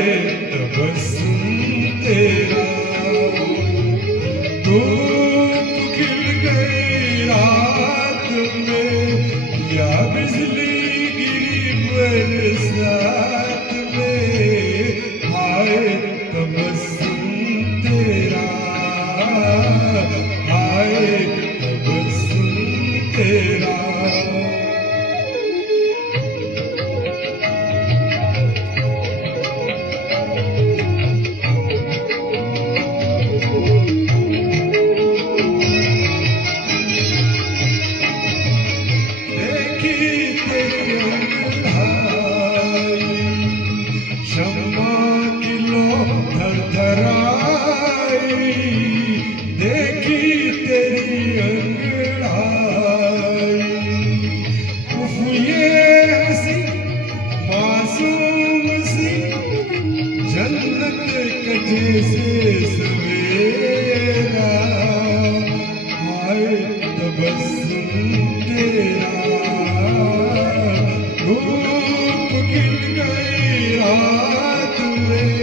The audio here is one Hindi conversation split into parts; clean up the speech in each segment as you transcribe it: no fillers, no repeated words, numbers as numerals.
आए तबस्सुम तेरा, धूप खिल गई रात में या बिजली गिरी बरसात में, आए तबस्सुम तेरा, आए तबस्सुम तेरा। शम्मा की लो थरथराई, देखी तेरी अंगड़ाई, उफ ये हंसी मासूम सी, जन्नत का जैसे सवेरा, आए तबस्सुम तेरा, धूप खिल गई रात में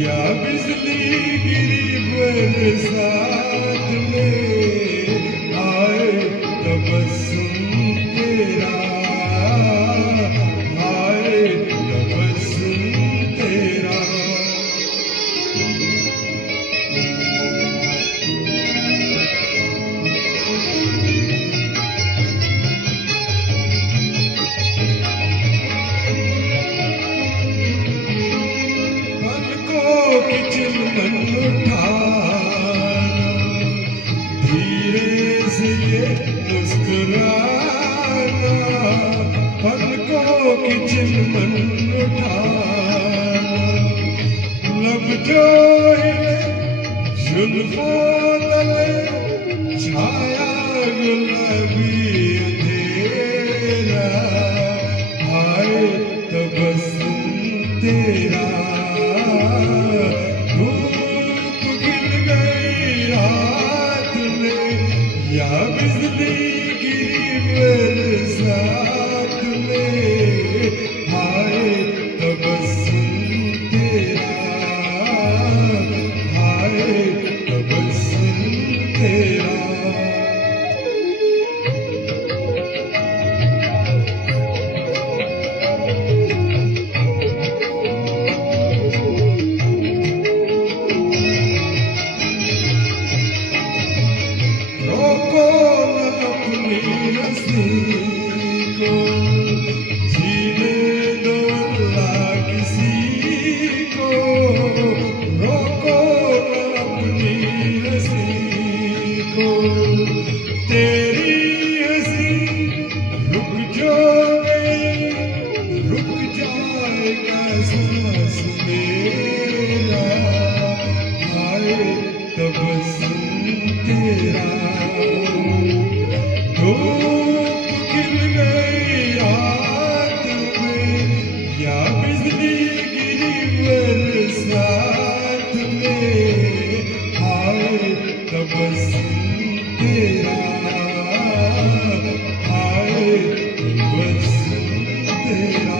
या बिजली गिरी बरसात में, आए तबस्सुम तेरा, आए तबस्सुम तेरा। की चिलमन उठाना, धीरे से ये मुस्कुराना, पलकों की चिलमन उठाना, लब जो हिले जुल्फों तले, छाया गुलाबी अंधेरा, आए तबस्सुम तेरा, धूप गिर गई रात में या बिजली गिरी बरसात में, आए तबस्सुम तेरा, आए तबस्सुम तेरा। रोको न अपनी हंसी को, जीने दो अल्लाह किसी को, रोको न अपनी हंसी को, तेरी हंसी रुक जो गई, रुक जाएगा सांस मेरा, आए तबस्सुम तेरा, धूप खिल गई रात में या बिजली गिरी बरसात में, आए तबस्सुम तेरा, आए तबस्सुम तेरा।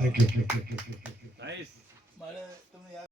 Thank you.